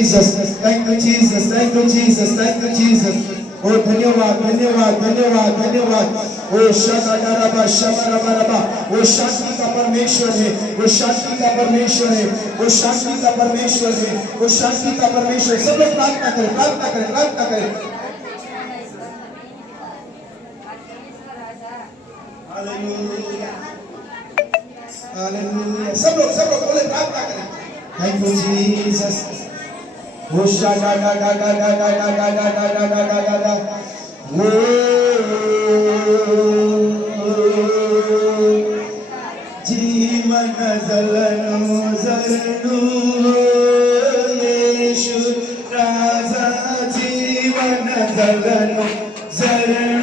Jesus, thank you, Jesus, thank you, Jesus, thank you, Jesus. Oh, धन्यवाद धन्यवाद धन्यवाद धन्यवाद. Oh, शताकारबा शबरबरबा. वो शांति का परमेश्वर है, वो शांति का परमेश्वर है, वो शांति का परमेश्वर है, वो शांति का परमेश्वर. सब लोग प्रार्थना करें, प्रार्थना करें, प्रार्थना करें. Hallelujah hallelujah. सब लोग बोले प्रार्थना करें. Thank you, Jesus. Oh, shada da da da da da da da da da da da da da da. जीवन जलनु जरनु येशु राजा जीवन जलनु जरनु